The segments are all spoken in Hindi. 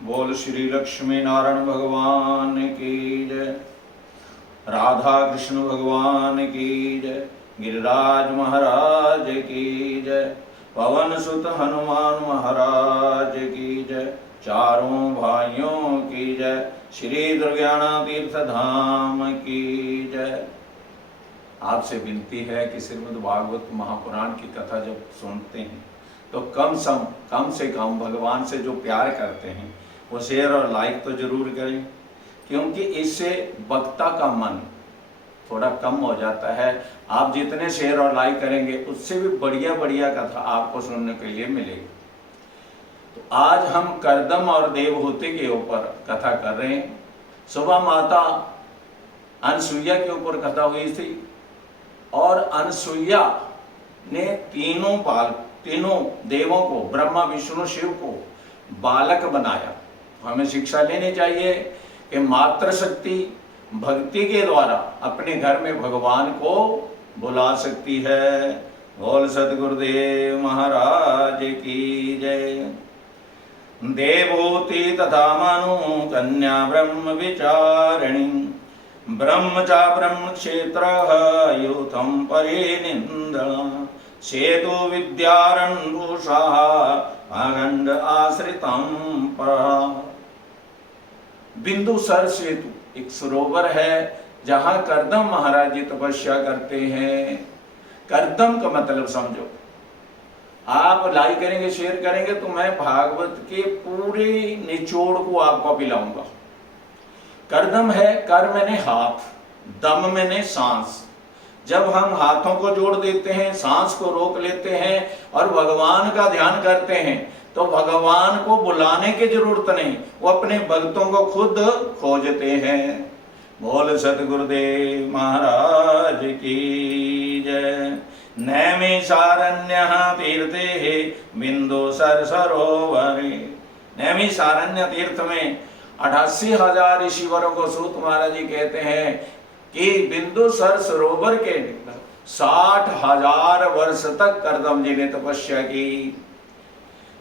बोल श्री लक्ष्मी नारायण भगवान की जय, राधा कृष्ण भगवान की जय, गिरिराज महाराज की जय, पवन सुत हनुमान महाराज की जय, चारों भाइयों की जय, श्री दुर्ज्ञाना तीर्थ धाम की जय। आपसे विनती है कि श्रीमद् भागवत महापुराण की कथा जब सुनते हैं तो कम से कम भगवान से जो प्यार करते हैं वो शेयर और लाइक तो जरूर करें, क्योंकि इससे वक्ता का मन थोड़ा कम हो जाता है। आप जितने शेयर और लाइक करेंगे उससे भी बढ़िया बढ़िया कथा आपको सुनने के लिए मिलेगी। तो आज हम कर्दम और देवहूति के ऊपर कथा कर रहे हैं। सुबह माता अनसुईया के ऊपर कथा हुई थी और अनसुईया ने तीनों देवों को, ब्रह्मा विष्णु शिव को बालक बनाया। हमें शिक्षा लेनी चाहिए कि मातृ शक्ति भक्ति के द्वारा अपने घर में भगवान को बुला सकती है। बोल सतगुरुदेव महाराज की जय। देवहूति तथा मनु कन्या ब्रह्म विचारिणी, ब्रह्म चा ब्रह्म क्षेत्र यूथम परिनिंदन, सेतु विद्यारण्भूषा अखंड आश्रितम पर। बिंदुसर सेतु एक सरोवर है जहां कर्दम महाराज जी तपस्या करते हैं। कर्दम का मतलब समझो। आप लाइक करेंगे, शेयर करेंगे तो मैं भागवत के पूरे निचोड़ को आपको पिलाऊंगा। कर्दम है, कर मैंने हाथ, दम मैंने सांस। जब हम हाथों को जोड़ देते हैं, सांस को रोक लेते हैं और भगवान का ध्यान करते हैं तो भगवान को बुलाने की जरूरत नहीं, वो अपने भक्तों को खुद खोजते हैं। बोल सतगुरुदेव महाराज की जय। नैमिषारण्यः तीर्थे बिंदुसर सरोवरे। नैमिषारण्य तीर्थ में 88,000 ऋषिवरों को सूत महाराज जी कहते हैं कि बिंदुसर सरोवर के 60,000 वर्ष तक कर्दम जी ने तपस्या की।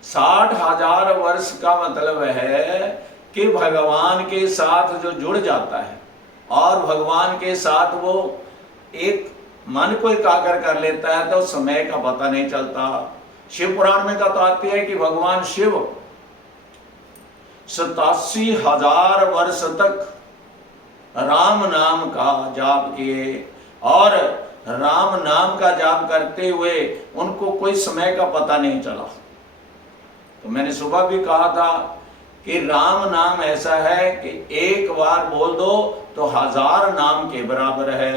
60,000 वर्ष का मतलब है कि भगवान के साथ जो जुड़ जाता है और भगवान के साथ वो एक मन को एकाग्र कर लेता है तो समय का पता नहीं चलता। शिव पुराण में कथा आती है कि भगवान शिव 87,000 वर्ष तक राम नाम का जाप किए और राम नाम का जाप करते हुए उनको कोई समय का पता नहीं चला। तो मैंने सुबह भी कहा था कि राम नाम ऐसा है कि एक बार बोल दो तो 1000 नाम के बराबर है।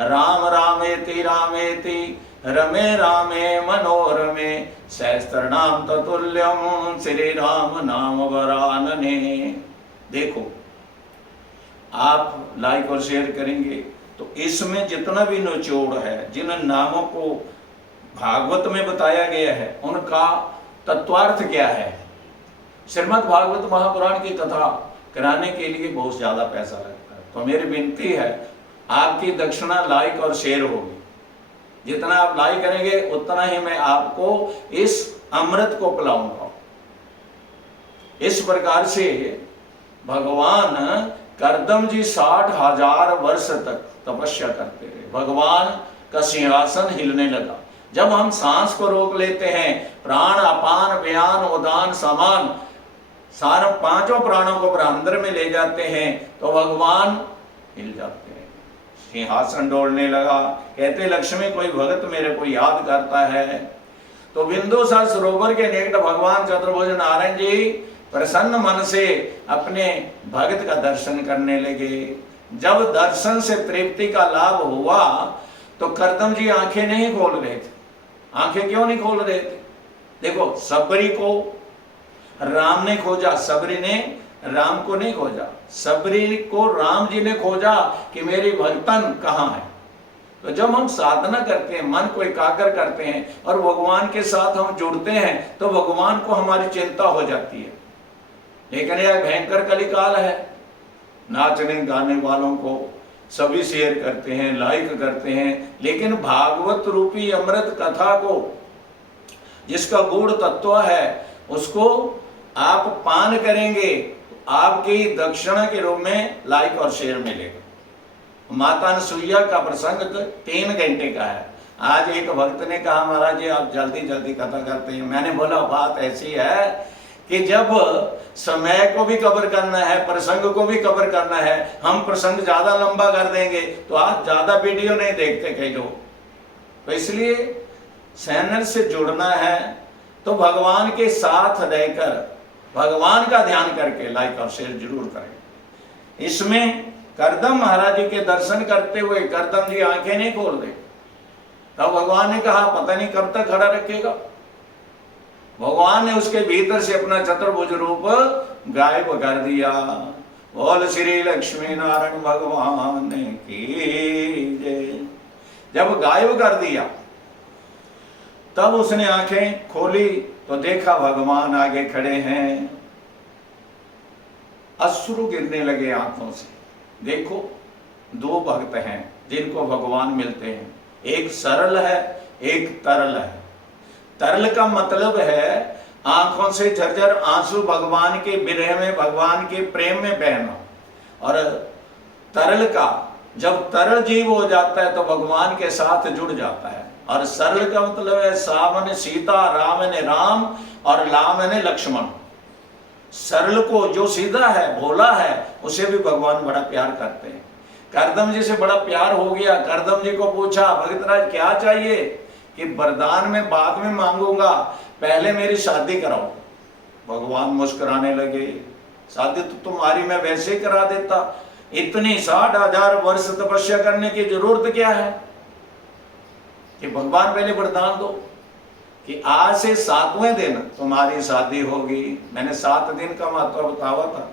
राम रामेति रामेति रमे रामे मनोरमे, सहस्त्र नाम ततुल्यम श्री राम नाम वरानने। देखो, आप लाइक और शेयर करेंगे तो इसमें जितना भी निचोड़ है, जिन नामों को भागवत में बताया गया है उनका तत्वार्थ क्या है। श्रीमद् भागवत महापुराण की कथा कराने के लिए बहुत ज्यादा पैसा लगता है, तो मेरी विनती है आपकी दक्षिणा लाइक और शेयर होगी। जितना आप लाइक करेंगे उतना ही मैं आपको इस अमृत को पिलाऊंगा। इस प्रकार से भगवान कर्दम जी 60,000 वर्ष तक तपस्या करते रहे। भगवान का सिंहासन हिलने लगा। जब हम सांस को रोक लेते हैं, प्राण अपान व्यान उदान समान, सारे 5 प्राणों को अंदर में ले जाते हैं तो भगवान हिल जाते हैं, सिंहासन डोलने लगा। कहते लक्ष्मी कोई भगत मेरे को याद करता है। तो बिंदुसर सरोवर के निकट भगवान चतुर्भुज नारायण जी प्रसन्न मन से अपने भगत का दर्शन करने लगे। जब दर्शन से तृप्ति का लाभ हुआ तो कर्दम जी आंखें नहीं खोल रहे थे। आंखें क्यों नहीं खोल रहे थे? देखो, सबरी को राम ने खोजा, सबरी ने राम को नहीं खोजा। सबरी को राम जी ने खोजा कि मेरी भक्तन कहाँ है। तो जब हम साधना करते हैं, मन को एकाग्र करते हैं और भगवान के साथ हम जुड़ते हैं तो भगवान को हमारी चिंता हो जाती है। लेकिन यह भयंकर कलिकाल है। नाचने गाने वालों को सभी शेयर करते हैं, लाइक करते हैं, लेकिन भागवत रूपी अमृत कथा को, जिसका गूढ़ तत्व है, उसको आप पान करेंगे तो आपकी दक्षिणा के रूप में लाइक और शेयर मिलेगा। माता अनसुईया का प्रसंग 3 घंटे का है। आज एक भक्त ने कहा महाराज जी आप जल्दी जल्दी कथा करते हैं। मैंने बोला बात ऐसी है कि जब समय को भी कवर करना है, प्रसंग को भी कवर करना है, हम प्रसंग ज्यादा लंबा कर देंगे तो आज ज्यादा वीडियो नहीं देखते कई लोग। तो इसलिए चैनल से जुड़ना है तो भगवान के साथ रहकर भगवान का ध्यान करके लाइक और शेयर जरूर करें। इसमें करदम महाराज जी के दर्शन करते हुए करदम जी आंखें नहीं खोल रहे। तब भगवान ने कहा पता नहीं कब तक खड़ा रखेगा। भगवान ने उसके भीतर से अपना चतुर्भुज रूप गायब कर दिया। बोल श्री लक्ष्मी नारायण भगवान की जय। जब गायब कर दिया तब उसने आंखें खोली तो देखा भगवान आगे खड़े हैं। अश्रु गिरने लगे आंखों से। देखो 2 भक्त हैं जिनको भगवान मिलते हैं, एक सरल है एक तरल है। तरल का मतलब है आंखों से झरझर आंसू भगवान के विरह में भगवान के प्रेम में बहना। और तरल का जब तरल जीव हो जाता है तो भगवान के साथ जुड़ जाता है। और सरल का मतलब है सावन सीता राम ने राम और लाम ने लक्ष्मण। सरल को जो सीधा है भोला है उसे भी भगवान बड़ा प्यार करते हैं। करदम जी से बड़ा प्यार हो गया। करदम जी को पूछा भगतराज क्या चाहिए कि वरदान में बाद में मांगूंगा, पहले मेरी शादी कराओ। भगवान मुस्कुराने लगे। शादी तो तुम्हारी मैं वैसे ही करा देता, इतनी 60,000 वर्ष तपस्या करने की जरूरत क्या है कि भगवान पहले वरदान दो कि आज से 7वें दिन तुम्हारी शादी होगी। मैंने 7 दिन का महत्व बताया था।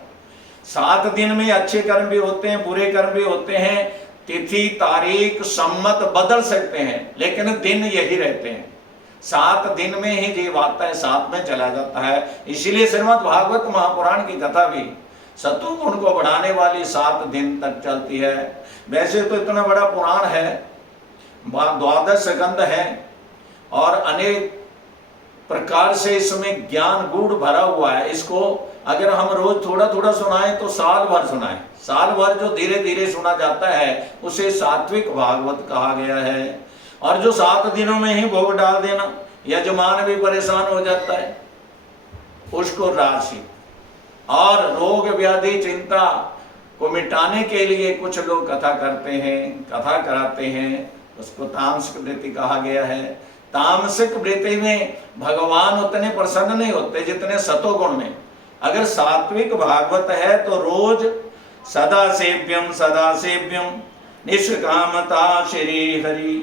7 दिन में अच्छे कर्म भी होते हैं बुरे कर्म भी होते हैं। तिथि तारीख सम्मत बदल सकते हैं लेकिन दिन यही रहते हैं। 7 दिन में ही जीव आता है 7 में चला जाता है। इसीलिए श्रीमद् भागवत महापुराण की कथा भी सत्वगुण को बढ़ाने वाली 7 दिन तक चलती है। वैसे तो इतना बड़ा पुराण है, 12 स्कंद है और अनेक प्रकार से इसमें ज्ञान गूढ़ भरा हुआ है। इसको अगर हम रोज थोड़ा थोड़ा सुनाएं तो साल भर सुनाएं। साल भर जो धीरे धीरे सुना जाता है उसे सात्विक भागवत कहा गया है। और जो 7 दिनों में ही भोग डाल देना, यजमान भी परेशान हो जाता है, उसको राशि और रोग व्याधि चिंता को मिटाने के लिए कुछ लोग कथा करते हैं, कथा कराते हैं, उसको तामसिक वृत्ति कहा गया है। तामसिक वृत्ति में भगवान उतने प्रसन्न नहीं होते जितने सतोगुण में। अगर सात्विक भागवत है तो रोज सदा सेव्यम निष्कामता श्री हरि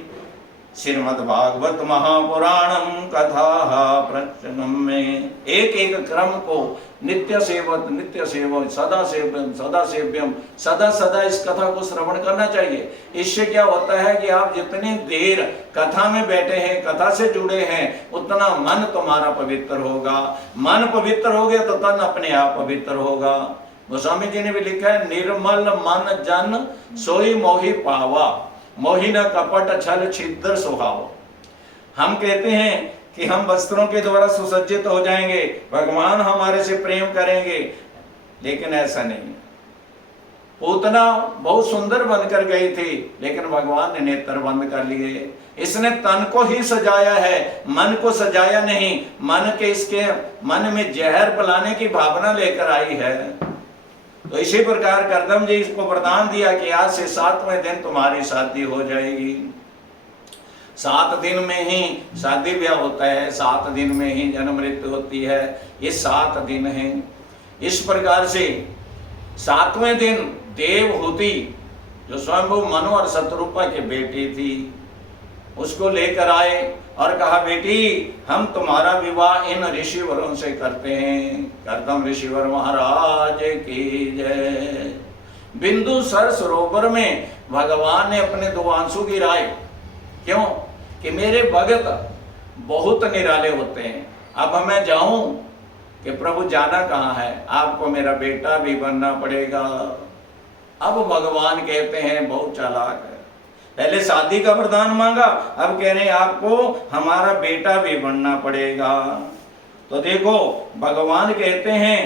श्रीमद् भागवत महापुराणम कथा प्रचनम में एक एक क्रम को नित्य सेवक सदा सेव्यम सदा सदा इस कथा को श्रवण करना चाहिए। इससे क्या होता है कि आप जितनी देर कथा में बैठे हैं, कथा से जुड़े हैं, उतना मन तुम्हारा पवित्र होगा। मन पवित्र हो गया तो तन अपने आप पवित्र होगा। गोस्वामी जी ने भी लिखा है निर्मल मन जन सोई मोहि पावा, मोहि न कपट छल छिद्र सुहाव। हम कहते हैं कि हम वस्त्रों के द्वारा सुसज्जित हो जाएंगे, भगवान हमारे से प्रेम करेंगे, लेकिन ऐसा नहीं है। पूतना बहुत सुंदर बनकर गई थी लेकिन भगवान ने नेत्र बंद कर लिए। इसने तन को ही सजाया है, मन को सजाया नहीं। मन के इसके मन में जहर पिलाने की भावना लेकर आई है। तो इसी प्रकार करदम जी इसको वरदान दिया कि आज से 7वें दिन तुम्हारी शादी हो जाएगी। 7 दिन में ही शादी ब्याह होता है, 7 दिन में ही जन्म मृत्यु होती है। ये 7 दिन हैं। इस प्रकार से 7वें दिन देवहूति जो स्वयंभू मनु और शत्रुपा की बेटी थी उसको लेकर आए और कहा बेटी हम तुम्हारा विवाह इन ऋषिवरों से करते हैं। करदम ऋषिवर महाराज की जय। बिंदुसर सरोवर में भगवान ने अपने 2 आंसू गिराए। क्यों? कि मेरे भगत बहुत निराले होते हैं। अब मैं जाऊं कि प्रभु जाना कहाँ है, आपको मेरा बेटा भी बनना पड़ेगा। अब भगवान कहते हैं बहुत चालाक है, पहले शादी का वरदान मांगा, अब कह रहे हैं आपको हमारा बेटा भी बनना पड़ेगा। तो देखो भगवान कहते हैं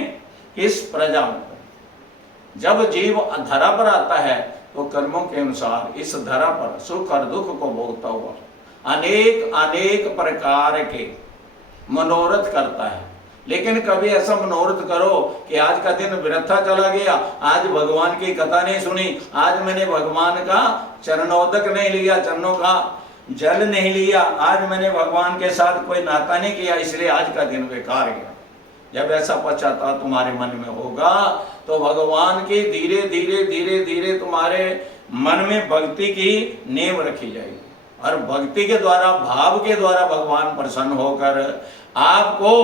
कि इस प्रजा में जब जीव धरा पर आता है तो कर्मों के अनुसार इस धरा पर सुख और दुख को भोगता हुआ अनेक अनेक प्रकार के मनोरथ करता है। लेकिन कभी ऐसा मनोरथ करो कि आज का दिन वृथा चला गया, आज भगवान की कथा नहीं सुनी, आज मैंने भगवान का चरणोदक नहीं लिया, चरणों का जल नहीं लिया, आज मैंने भगवान के साथ कोई नाता नहीं किया, इसलिए आज का दिन बेकार गया। जब ऐसा पश्चाताप तुम्हारे मन में होगा तो भगवान की धीरे धीरे धीरे धीरे तुम्हारे मन में भक्ति की नींव रखी जाएगी और भक्ति के द्वारा, भाव के द्वारा भगवान प्रसन्न होकर आपको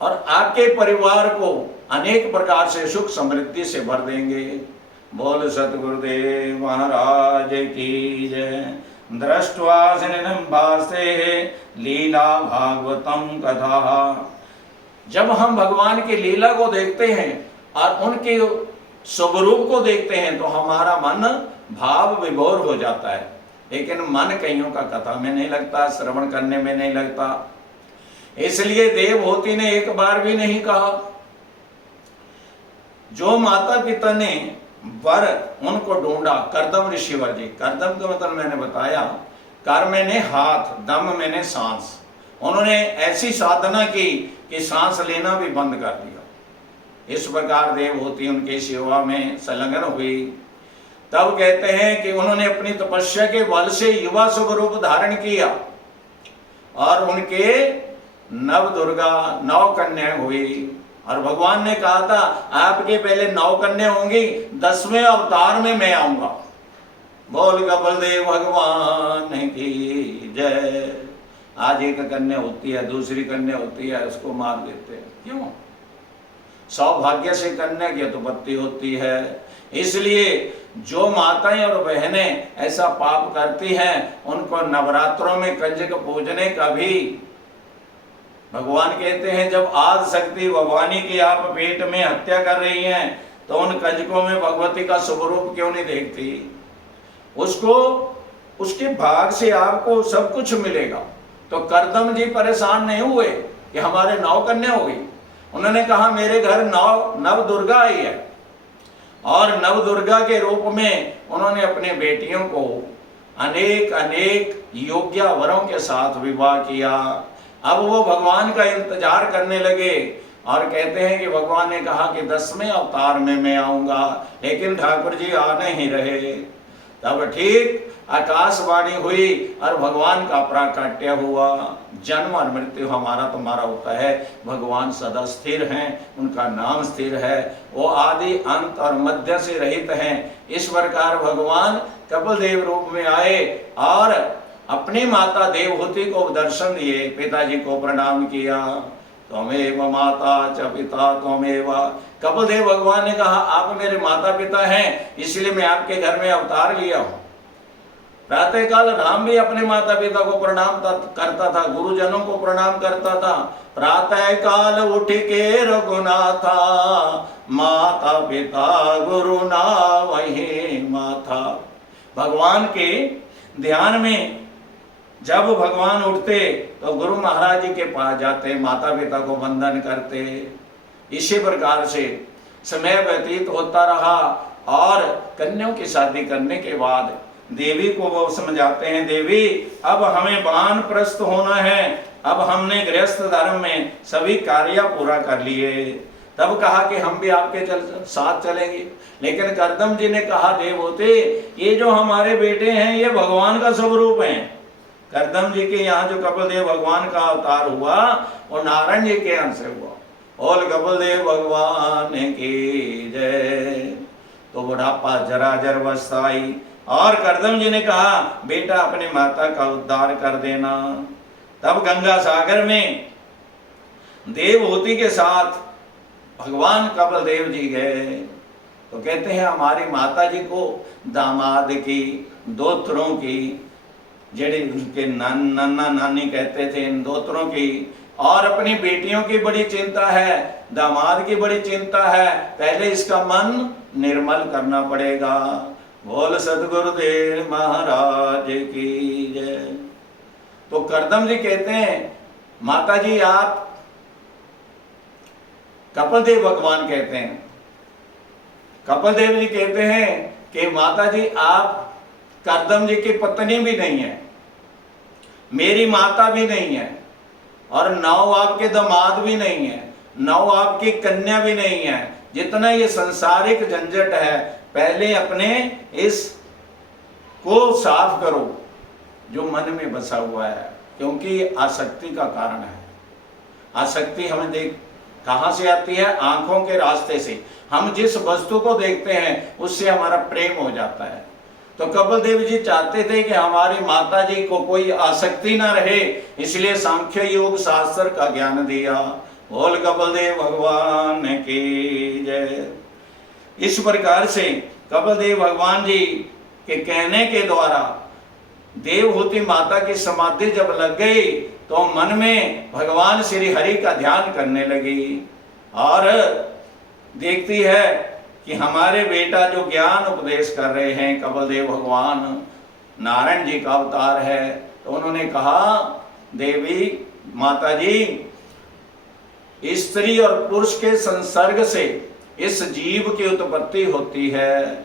और आपके परिवार को अनेक प्रकार से सुख समृद्धि से भर देंगे। बोल सतगुरुदेव महाराज की जय। दृष्ट्वा शरणं भासे लीला भागवतम कथा। जब हम भगवान की लीला को देखते हैं और उनके स्वरूप को देखते हैं तो हमारा मन भाव विभोर हो जाता है, लेकिन मन कईयों का कथा में नहीं लगता, श्रवण करने में नहीं लगता। इसलिए देवहूति ने एक बार भी नहीं कहा। जो माता पिता ने वर उनको ढूंढा, कर्दम ऋषिवर जी, कर्दम का मतलब मैंने बताया, कर मैंने हाथ, दम मैंने सांस। उन्होंने ऐसी साधना की कि सांस लेना भी बंद कर दिया। इस प्रकार देवहूति उनकी सेवा में संलग्न हुई। तब कहते हैं कि उन्होंने अपनी तपस्या के बल से युवा स्वरूप धारण किया और उनके नव दुर्गा 9 कन्या हुई। और भगवान ने कहा था आपके पहले 9 कन्या होंगी, 10वें अवतार में मैं आऊंगा। बोल कपिलदेव भगवान की जय। आज एक कन्या होती है, दूसरी कन्या होती है, उसको मार देते हैं। क्यों? सौभाग्य से कन्या की उत्पत्ति होती है। इसलिए जो माताएं और बहनें ऐसा पाप करती हैं उनको नवरात्रों में कंजक पूजने का भी भगवान कहते हैं, जब आदि शक्ति भवानी की आप पेट में हत्या कर रही हैं तो उन कंजकों में भगवती का स्वरूप क्यों नहीं देखती? उसको उसके भाग से आपको सब कुछ मिलेगा। तो कर्दम जी परेशान नहीं हुए कि हमारे 9 कन्या हो गई। उन्होंने कहा मेरे घर नव दुर्गा आई है और नव दुर्गा के रूप में उन्होंने अपने बेटियों को अनेक अनेक योग्य वरों के साथ विवाह किया। अब वो भगवान का इंतजार करने लगे और कहते हैं कि भगवान ने कहा कि 10वें अवतार में मैं आऊंगा, लेकिन ठाकुर जी आ नहीं रहे। तब ठीक आकाशवाणी हुई और भगवान का प्राकट्य हुआ। जन्म और मृत्यु हमारा तुम्हारा होता है, भगवान सदा स्थिर हैं, उनका नाम स्थिर है, वो आदि अंत और मध्य से रहित हैं। इस प्रकार भगवान कपिलदेव रूप में आए और अपनी माता देवहूति को दर्शन दिए, पिताजी को प्रणाम किया। त्वमेव माता च पिता त्वमेव। कपिलदेव भगवान ने कहा आप मेरे माता पिता हैं, इसलिए मैं आपके घर में अवतार लिया हूं। प्रातः काल राम भी अपने माता पिता को प्रणाम करता था, गुरुजनों को प्रणाम करता था। प्रातः काल उठ के रघुनाथा, माता पिता गुरु ना वही माथा। भगवान के ध्यान में जब भगवान उठते तो गुरु महाराज जी के पास जाते, माता पिता को वंदन करते। इसी प्रकार से समय व्यतीत होता रहा और कन्याओं की शादी करने के बाद देवी को वो समझाते हैं, देवी अब हमें वानप्रस्थ होना है, अब हमने गृहस्थ धर्म में सभी कार्य पूरा कर लिए। तब कहा कि हम भी आपके साथ चलेंगे। लेकिन कर्दम जी ने कहा देवहूति ये जो हमारे बेटे हैं ये भगवान का स्वरूप हैं। कर्दम जी के यहाँ जो कपिलदेव भगवान का अवतार हुआ वो नारायण जी के अंश से हुआ। बोल कपिलदेव भगवान की जय। तो बुढ़ापा जराजर अवस्था आई और कर्दम जी ने कहा बेटा अपनी माता का उद्धार कर देना। तब गंगा सागर में देवहूति के साथ भगवान कपिलदेव जी गए। तो कहते हैं हमारी माता जी को दामाद की, दोत्रों की, जेड़े उनके नाना नानी कहते थे, इन दोत्रों की और अपनी बेटियों की बड़ी चिंता है, दामाद की बड़ी चिंता है। पहले इसका मन निर्मल करना पड़ेगा। बोल सतगुरुदेव महाराज की जय। तो कर्दम जी कहते हैं माता जी आप, कपिल देव भगवान कहते हैं, कपिल देव जी कहते हैं कि माता जी आप करदम जी की पत्नी भी नहीं है, मेरी माता भी नहीं है, और नौ आपके दामाद भी नहीं है, नौ आपकी कन्या भी नहीं है। जितना ये संसारिक झंझट है, पहले अपने इस को साफ करो जो मन में बसा हुआ है, क्योंकि आसक्ति का कारण है। आसक्ति हमें देख कहां से आती है? आंखों के रास्ते से। हम जिस वस्तु को देखते हैं उससे हमारा प्रेम हो जाता है। तो कपिल देव जी चाहते थे कि हमारी माता जी को कोई आसक्ति ना रहे, इसलिए सांख्य योग शास्त्र का ज्ञान दिया। बोल कपिल देव भगवान की जय। इस प्रकार से कपिल देव भगवान जी के कहने के द्वारा देवहूति माता की समाधि जब लग गई तो मन में भगवान श्री हरि का ध्यान करने लगी, और देखती है कि हमारे बेटा जो ज्ञान उपदेश कर रहे हैं, कपिल देव भगवान नारायण जी का अवतार है। तो उन्होंने कहा, देवी माता जी, स्त्री और पुरुष के संसर्ग से इस जीव की उत्पत्ति होती है,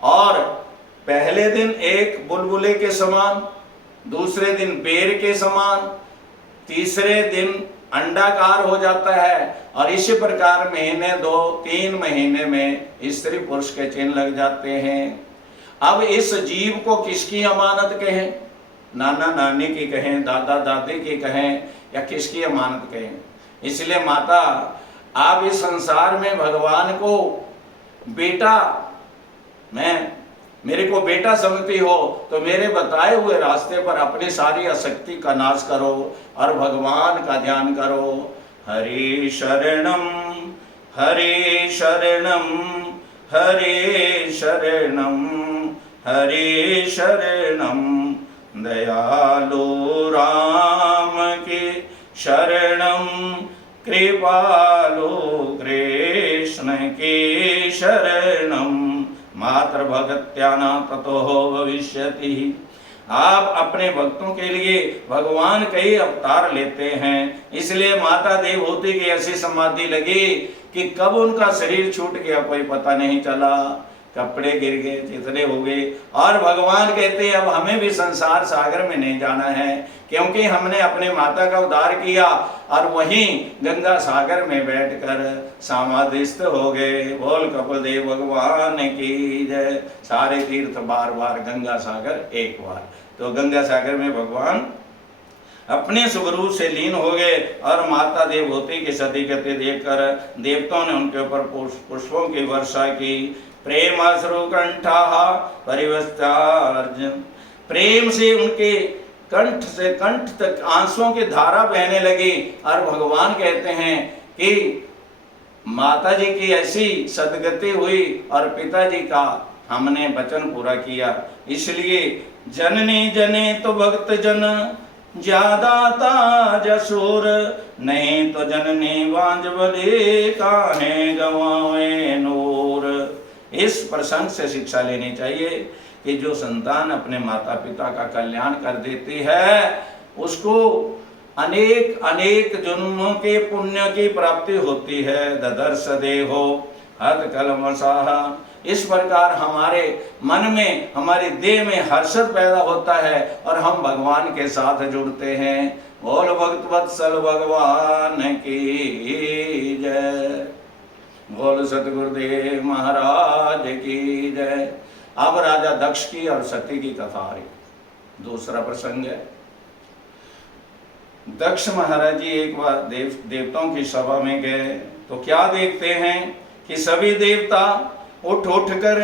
और पहले दिन एक बुलबुले के समान, दूसरे दिन बेर के समान, तीसरे दिन अंडाकार हो जाता है, और इसी प्रकार महीने 2-3 महीने में स्त्री पुरुष के चिन्ह लग जाते हैं। अब इस जीव को किसकी अमानत कहें? नाना नानी की कहें, दादा दादी की कहें, या किसकी अमानत कहें? इसलिए माता आप इस संसार में भगवान को बेटा, मेरे को बेटा समझती हो तो मेरे बताए हुए रास्ते पर अपनी सारी आसक्ति का नाश करो और भगवान का ध्यान करो। हरि शरणम हरि शरणम हरि शरणम हरि शरणम, दयालु राम की शरणम, कृपालु कृष्ण की शरणम, मात्र भगत्याना ततो भविष्यति। आप अपने भक्तों के लिए भगवान कई अवतार लेते हैं, इसलिए माता देवहूति की ऐसी समाधि लगी कि कब उनका शरीर छूट गया कोई पता नहीं चला, कपड़े गिर गए, चितरे हो गए। और भगवान कहते हैं अब हमें भी संसार सागर में नहीं जाना है, क्योंकि हमने अपने माता का उद्धार किया और वहीं गंगा सागर में बैठकर समाधिस्थ हो गए। बोल कपिल देव भगवान की जय। सारे तीर्थ बार बार, गंगा सागर एक बार। तो गंगा सागर में भगवान अपने स्वरूप से लीन हो गए, और माता देवहूति की सती गति देखकर देवताओं ने उनके ऊपर पुष्पों की वर्षा की। प्रेम अश्रु कंठा परिवस्तार्जुन, प्रेम से उनके कंठ से कंठ तक आंसुओं की धारा बहने लगी। और भगवान कहते हैं कि माता जी की ऐसी सदगति हुई और पिताजी का हमने वचन पूरा किया। इसलिए जननी जने तो भक्त जन, ज्यादा ता जसूर, नहीं तो जननी वांझ बले काहे गवावे नूर। इस प्रसंग से शिक्षा लेनी चाहिए कि जो संतान अपने माता पिता का कल्याण कर देती है उसको अनेक अनेक जन्मों के पुण्य की प्राप्ति होती है। ददर्श देहो हत कलमसाह। इस प्रकार हमारे मन में, हमारे देह में हर्षद पैदा होता है और हम भगवान के साथ जुड़ते हैं। बोल भक्त वत्सल भगवान की जय। बोल सतगुरुदेव महाराज की जय। अब राजा दक्ष की और सती की कथा आ रही। दूसरा प्रसंग है। दक्ष महाराज जी एक बार देवताओं की सभा में गए तो क्या देखते हैं कि सभी देवता उठ उठ कर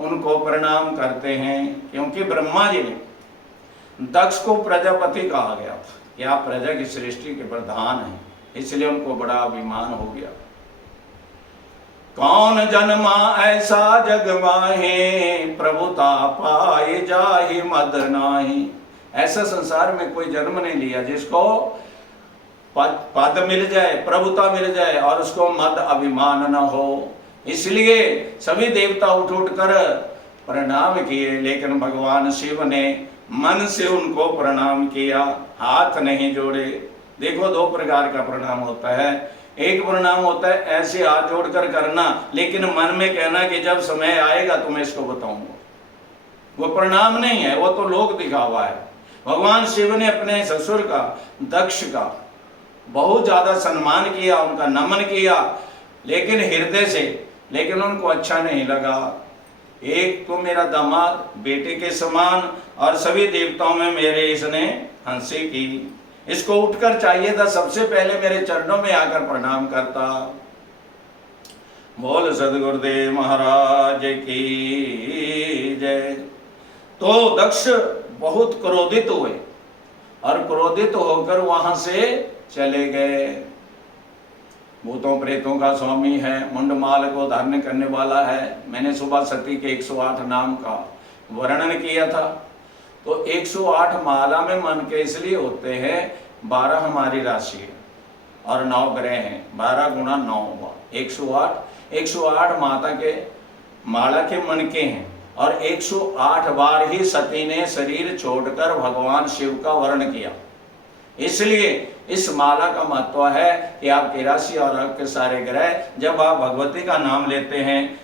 उनको प्रणाम करते हैं, क्योंकि ब्रह्मा जी ने दक्ष को प्रजापति कहा गया था कि आप प्रजा की सृष्टि के प्रधान हैं, इसलिए उनको बड़ा अभिमान हो गया। कौन जन्मा ऐसा जग माहे, प्रभुता पाए जाहि मद नाही। ऐसा संसार में कोई जन्म नहीं लिया जिसको पद मिल जाए, प्रभुता मिल जाए और उसको मद अभिमान न हो। इसलिए सभी देवता उठ उठ कर प्रणाम किए, लेकिन भगवान शिव ने मन से उनको प्रणाम किया, हाथ नहीं जोड़े। देखो दो प्रकार का प्रणाम होता है। एक प्रणाम होता है ऐसे हाथ जोड़कर करना, लेकिन मन में कहना कि जब समय आएगा तो मैं इसको बताऊंगा। वो प्रणाम नहीं है, वो तो लोक दिखावा है। भगवान शिव ने अपने ससुर का, दक्ष का बहुत ज्यादा सम्मान किया, उनका नमन किया, लेकिन हृदय से, लेकिन उनको अच्छा नहीं लगा। एक तो मेरा दामाद बेटे के समान और सभी देवताओं में मेरे इसने हंसी की, इसको उठकर चाहिए था सबसे पहले मेरे चरणों में आकर प्रणाम करता। बोल सदगुरुदेव महाराज की जय। तो दक्ष बहुत क्रोधित हुए और क्रोधित होकर वहां से चले गए। भूतों प्रेतों का स्वामी है, मुंडमाल को धारण करने वाला है। मैंने सुबह सती के 108 नाम का वर्णन किया था। तो 108 माला में मन के इसलिए होते हैं, 12 हमारी राशि है और 9 ग्रह हैं, 12 गुणा 9 हुआ 108 माता के माला के मन के हैं। और 108 बार ही सती ने शरीर छोड़कर भगवान शिव का वर्ण किया। इसलिए इस माला का महत्व है कि आपकी राशि और आपके सारे ग्रह, जब आप भगवती का नाम लेते हैं,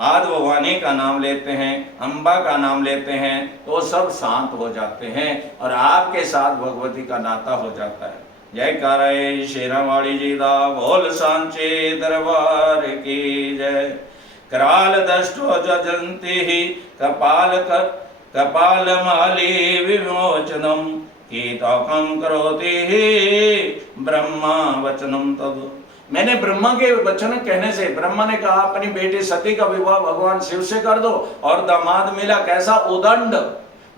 आदि भवानी का नाम लेते हैं, अम्बा का नाम लेते हैं, तो सब शांत हो जाते हैं और आपके साथ भगवती का नाता हो जाता है। जय कारे शेरावाड़ी जी दा बोल सांचे दरबार की जय। कराल दष्टो जजंती ही कपाल माली विमोचनम कीताकं करोति ही ब्रह्मा वचनम तब। मैंने ब्रह्मा के वचन कहने से, ब्रह्मा ने कहा अपनी बेटी सती का विवाह भगवान शिव से कर दो, और दामाद मिला कैसा उदंड,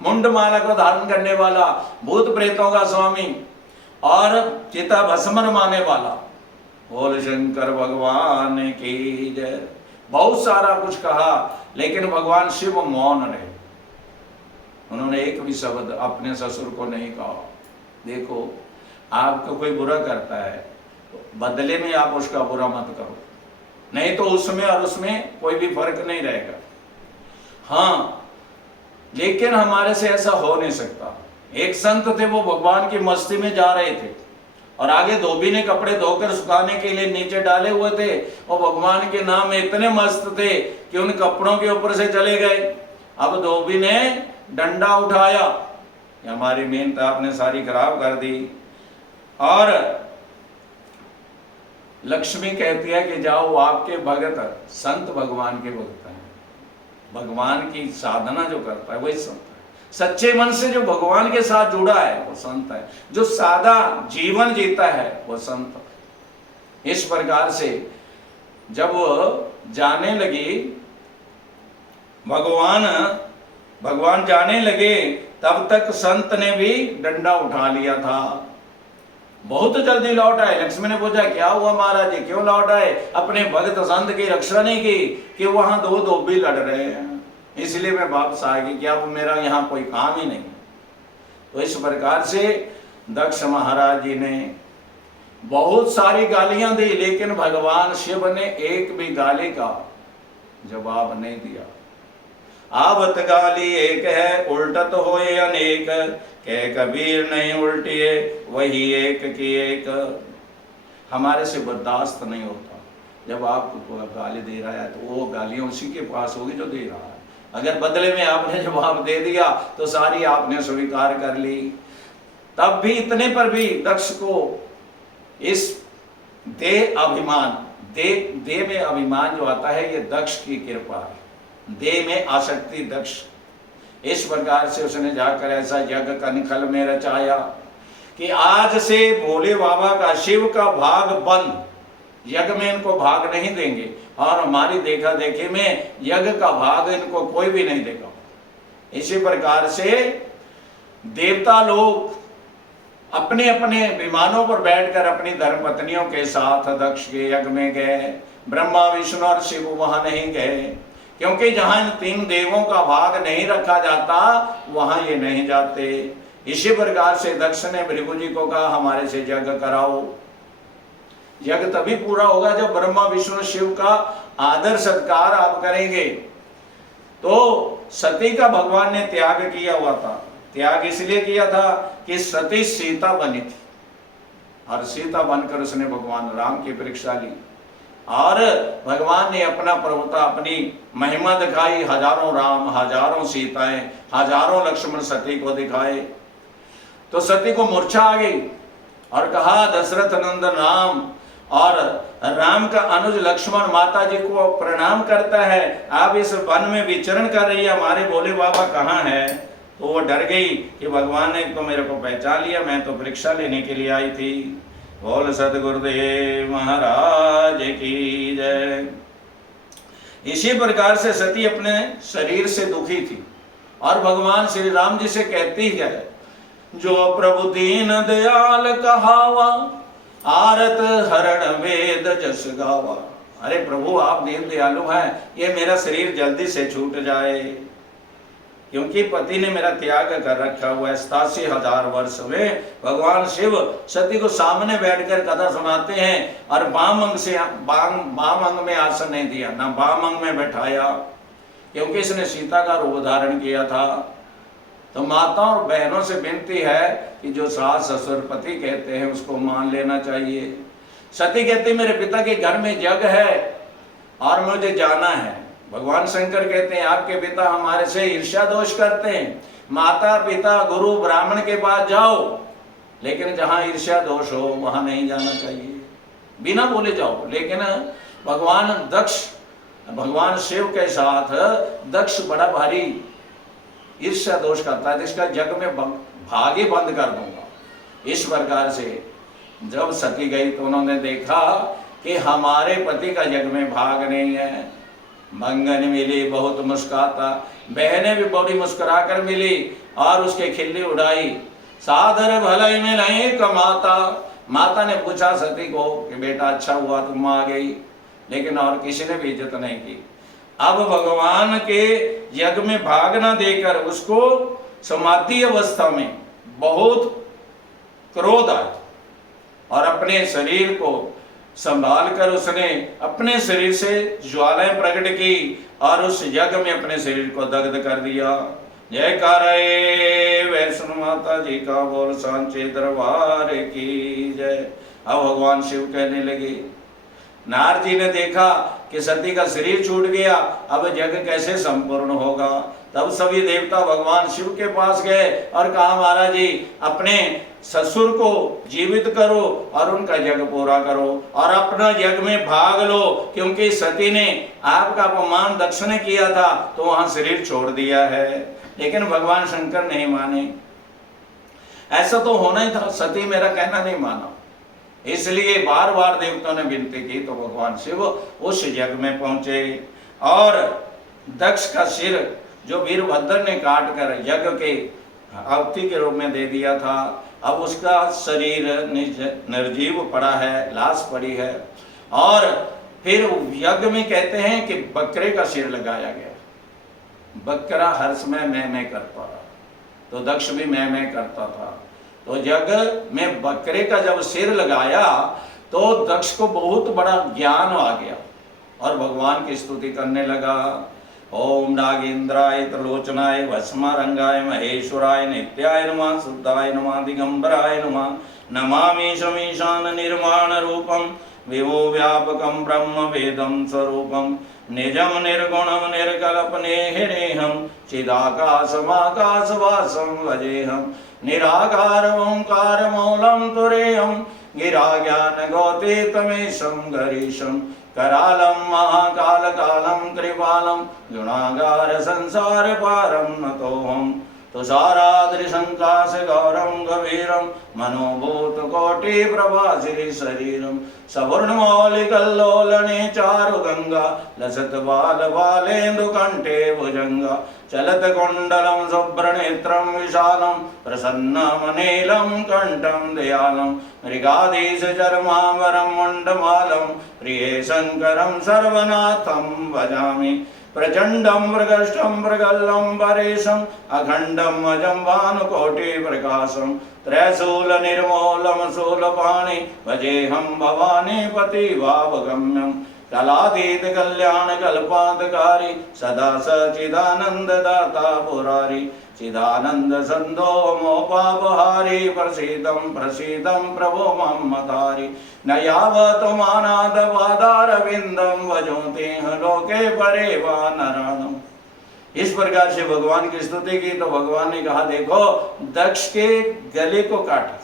मुंडमाला को धारण करने वाला, भूत प्रेतों का स्वामी और चिता भस्म माने वाला। बोल शंकर भगवान की जय। बहुत सारा कुछ कहा, लेकिन भगवान शिव मौन रहे। उन्होंने एक भी शब्द अपने ससुर को नहीं कहा। देखो, आपको कोई बुरा करता है तो बदले में आप उसका बुरा मत करो, नहीं तो उसमें और उसमें कोई भी फर्क नहीं रहेगा। हाँ, लेकिन हमारे से ऐसा हो नहीं सकता। एक संत थे, वो भगवान की मस्ती में जा रहे थे और आगे धोबी ने कपड़े धोकर सुखाने के लिए नीचे डाले हुए थे, और भगवान के नाम में इतने मस्त थे कि उन कपड़ों के ऊपर से चले गए। अब धोबी ने डंडा उठाया, हमारी मेहनत आपने सारी खराब कर दी। और लक्ष्मी कहती है कि जाओ, आपके भगत संत भगवान के भक्त हैं। भगवान की साधना जो करता है वही संत है। सच्चे मन से जो भगवान के साथ जुड़ा है वो संत है। जो सादा जीवन जीता है वो संत है। इस प्रकार से जब जाने लगी, भगवान जाने लगे, तब तक संत ने भी डंडा उठा लिया था। बहुत जल्दी लौट आए। लक्ष्मी ने पूछा क्या हुआ महाराज जी, क्यों लौट आए? अपने भक्त संत की रक्षा नहीं की कि वहां दो धोबी लड़ रहे हैं, इसलिए मैं वापस आ गई कि अब मेरा यहाँ कोई काम ही नहीं। तो इस प्रकार से दक्ष महाराज जी ने बहुत सारी गालियां दी, लेकिन भगवान शिव ने एक भी गाली का जवाब नहीं दिया। आवत गाली एक है, उल्टत होए अनेक, कह कबीर नहीं उल्टिए वही एक की एक। हमारे से बर्दाश्त नहीं होता। जब आपको गाली दे रहा है तो वो गालियां उसी के पास होगी जो दे रहा है। अगर बदले में आपने जवाब दे दिया तो सारी आपने स्वीकार कर ली। तब भी, इतने पर भी दक्ष को इस देह में अभिमान जो आता है, ये दक्ष की कृपा है। देह में आसक्ति दक्ष। इस प्रकार से उसने जाकर ऐसा यज्ञ कनखल में रचाया कि आज से भोले बाबा का, शिव का भाग बंद। यज्ञ में इनको भाग नहीं देंगे और हमारी देखा देखी में यज्ञ का भाग इनको कोई भी नहीं देगा। इसी प्रकार से देवता लोग अपने अपने विमानों पर बैठकर अपनी धर्मपत्नियों के साथ दक्ष के यज्ञ में गए। ब्रह्मा, विष्णु और शिव वहां नहीं गए, क्योंकि जहां इन 3 देवों का भाग नहीं रखा जाता वहां ये नहीं जाते। इसी प्रकार से दक्ष ने भृगु जी को कहा हमारे से यज्ञ कराओ। यज्ञ तभी पूरा होगा जब ब्रह्मा, विष्णु, शिव का आदर सत्कार आप करेंगे। तो सती का भगवान ने त्याग किया हुआ था। त्याग इसलिए किया था कि सती सीता बनी थी। और सीता बनकर उसने भगवान राम की परीक्षा ली। और भगवान ने अपना प्रभुता, अपनी महिमा दिखाई। हजारों राम, हजारों सीताएं, हजारों लक्ष्मण सती को दिखाए। तो सती को मूर्छा आ गई और कहा, दशरथ नंदन राम और राम का अनुज लक्ष्मण माता जी को प्रणाम करता है, आप इस वन में विचरण कर रही है, हमारे भोले बाबा कहाँ है? तो वो डर गई कि भगवान ने तो मेरे को पहचान लिया, मैं तो परीक्षा लेने के लिए आई थी। बोल सतगुरुदेव महाराज की जय। इसी प्रकार से सती अपने शरीर से दुखी थी और भगवान श्री राम जी से कहती है, जो प्रभु दीन दयाल कहावा, आरत हरण वेद जस गावा। अरे प्रभु आप दीन दयालु हैं, ये मेरा शरीर जल्दी से छूट जाए, क्योंकि पति ने मेरा त्याग कर रखा हुआ है। 87,000 वर्ष में भगवान शिव सती को सामने बैठकर कथा सुनाते हैं और बाम अंग में आसन नहीं दिया, ना बाम अंग में बैठाया, क्योंकि इसने सीता का रूप धारण किया था। तो माताओं और बहनों से विनती है कि जो सास ससुर पति कहते हैं उसको मान लेना चाहिए। सती कहती मेरे पिता के घर में यज्ञ है और मुझे जाना है। भगवान शंकर कहते हैं आपके पिता हमारे से ईर्ष्या दोष करते हैं, माता पिता गुरु ब्राह्मण के पास जाओ, लेकिन जहां ईर्ष्या दोष हो वहां नहीं जाना चाहिए, बिना बोले जाओ। लेकिन भगवान शिव के साथ दक्ष बड़ा भारी ईर्ष्या दोष करता है, जिसका जग में भागे बंद कर दूंगा। इस प्रकार से जब सती गई तो उन्होंने देखा कि हमारे पति का जग में भाग नहीं है। मंगन मिली बहुत मुस्कुराता, बहनें भी बड़ी मुस्कुरा कर मिली और उसके खिल्ली उड़ाई। सादर भलाई में नहीं कमाता। माता ने पूछा सती को कि बेटा अच्छा हुआ तुम आ गई, लेकिन और किसी ने भी इज्जत नहीं की। अब भगवान के यज्ञ में भाग न देकर उसको समाधि अवस्था में बहुत क्रोध आया और अपने शरीर को संभाल कर उसने अपने शरीर से ज्वालाएं प्रकट की और उस यज्ञ में अपने शरीर को दग्ध कर दिया। जयकार वैष्णो माता जी का, बोल सांचे दरबार की जय। अब भगवान शिव कहने लगे, नारद जी ने देखा कि सती का शरीर छूट गया, अब यज्ञ कैसे संपूर्ण होगा। तब सभी देवता भगवान शिव के पास गए और कहा महाराज जी अपने ससुर को जीवित करो और उनका यज्ञ पूरा करो और अपना यज्ञ में भाग लो, क्योंकि सती ने आपका अपमान दक्ष ने किया था तो वहां शरीर छोड़ दिया है। लेकिन भगवान शंकर नहीं माने, ऐसा तो होना ही था, सती मेरा कहना नहीं माना, इसलिए बार बार देवताओं ने विनती की तो भगवान शिव उस यज्ञ में पहुंचे और दक्ष का सिर जो वीरभद्र ने काट कर यज्ञ के आहुति के रूप में दे दिया था, अब उसका शरीर निर्जीव पड़ा है, लाश पड़ी है। और फिर यज्ञ में कहते हैं कि बकरे का सिर लगाया गया। बकरा हर समय मैं करता था, तो दक्ष भी मैं करता था। तो यज्ञ में बकरे का जब सिर लगाया तो दक्ष को बहुत बड़ा ज्ञान आ गया और भगवान की स्तुति करने लगा। ओम नागेंद्राय त्रिलोचनाय भस्मारंगाय महेश्वराय नित्याय नमः शुद्धाय नमः दिगंबराय नमः नमामि शमीशान निर्माण रूपम विभो व्यापकम ब्रह्म वेदम स्वरूपम निजम निर्गुणम निर्कल्पनेहरेहम चिदाकाशमाकाशवासं भजेहम निराकार ओंकार मौलम तुरेयम गिरा ज्ञान गौतीतमेशं गरीशं करालम महाकाल कालम त्रिपालम गुणागार संसार पारम नतोहम तुषाराद्रिशंकाश गौरम गभीरम मनोभूत कोटि प्रभासिरी शरीरम सवर्णमौलिकल्लोलने चारु गंगा लसत बाल बालेन्दु कंठे भुजंगा चलत कुंडलम शुभ्रनेत्रम विशालम प्रसन्नमनीलम कंठम दयालम मृगाधीश चर्मावरम मुंडमालम प्रिये शंकरम सर्वनाथम भजामि प्रचंडम मृगष्टम मृगल्लम परेशम अखंडम अजम भानुकोटि प्रकाशम त्रैशूल निर्मूलम शूलपाणि भजेहम भवानी पति भावगम्यम कलातीत कल्याण कल्पांतकारी सदा सचिदानंद दाता पुरारी चिदानंद संदो मोपापहारी प्रसीदं प्रसीदं प्रभो मम्मतारी न यावत मानाद पादारविंदम भजोते लोके परे वा नारायणम। इस प्रकार से भगवान की स्तुति की तो भगवान ने कहा देखो दक्ष के गले को काटा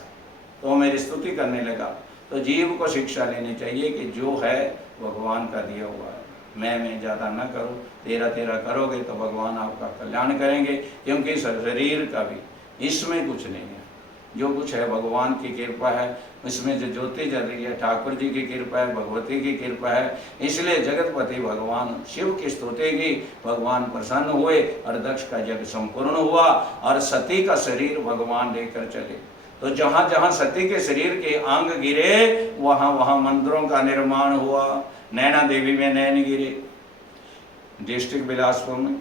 तो मेरी स्तुति करने लगा। तो जीव को शिक्षा लेनी चाहिए कि जो है भगवान का दिया हुआ है, मैं ज़्यादा न करो, तेरा तेरा करोगे तो भगवान आपका कल्याण करेंगे। क्योंकि शरीर का भी इसमें कुछ नहीं है, जो कुछ है भगवान की कृपा है। इसमें जो ज्योति जल रही है ठाकुर जी की कृपा है, भगवती की कृपा है। इसलिए जगतपति भगवान शिव की स्तुति की, भगवान प्रसन्न हुए और दक्ष का यज्ञ संपूर्ण हुआ और सती का शरीर भगवान लेकर चले। तो जहाँ जहाँ सती के शरीर के अंग गिरे वहाँ वहाँ मंदिरों का निर्माण हुआ। नैना देवी में नैन गिरे, डिस्ट्रिक्ट बिलासपुर में,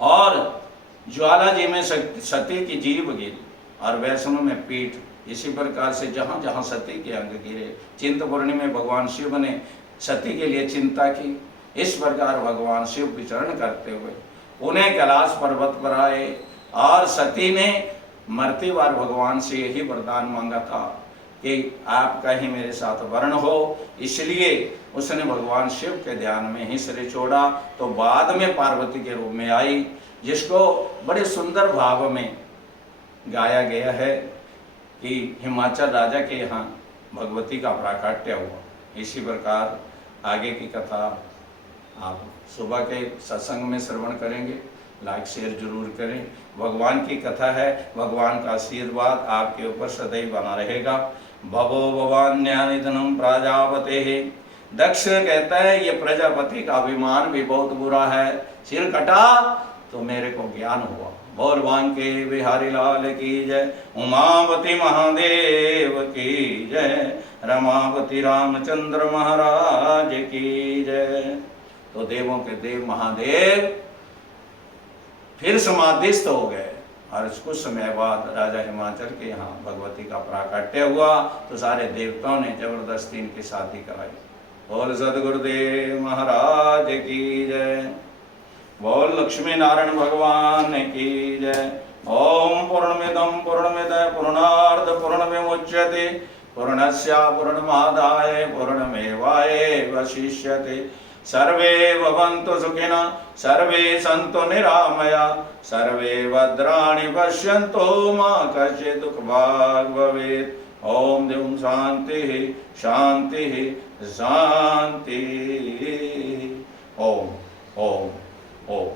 और ज्वाला जी में सती की जीभ गिरी और वैष्णो में पीठ। इसी प्रकार से जहाँ जहाँ सती के अंग गिरे, चिंतपूर्णी में भगवान शिव ने सती के लिए चिंता की। इस प्रकार भगवान शिव विचरण करते हुए उन्हें कैलाश पर्वत पर आए और सती ने मरते बार भगवान से यही वरदान मांगा था कि आपका ही मेरे साथ वर्ण हो। इसलिए उसने भगवान शिव के ध्यान में ही सिर छोड़ा। तो बाद में पार्वती के रूप में आई, जिसको बड़े सुंदर भाव में गाया गया है कि हिमाचल राजा के यहाँ भगवती का प्राकट्य हुआ। इसी प्रकार आगे की कथा आप सुबह के सत्संग में श्रवण करेंगे। लाइक शेयर जरूर करें। भगवान की कथा है, भगवान का आशीर्वाद आपके ऊपर सदैव बना रहेगा। भवो भवान्यानिधनम प्रजापते है। दक्ष कहता है ये प्रजापति का अभिमान भी बहुत बुरा है, सिर कटा तो मेरे को ज्ञान हुआ। बोल बांके बिहारी लाल की जय, उमापति महादेव की जय, रमापति रामचंद्र महाराज की जय। तो देवों के देव महादेव फिर समाधिस्थ हो गए और कुछ समय बाद राजा हिमाचल के यहाँ भगवती का प्राकट्य हुआ। तो सारे देवताओं ने जबरदस्ती इनकी शादी कराई। बोल सदगुरुदेव महाराज की जय, बोल लक्ष्मी नारायण भगवान की जय। ओम पूर्णमिदं पूर्णमिदं पूर्णार्ध पूर्णमिमुच्यते पूर्णस्य पूर्णमादाय पूर्णमेवावशिष्यते। सर्वे भवन्तु सुखिनः, सर्वे सन्तु निरामया, सर्वे भद्राणि पश्यन्तु मा कश्चित् दुःखभाग् भवेत्। ओम देव शांति शांति शांति। ओम ओम ओम।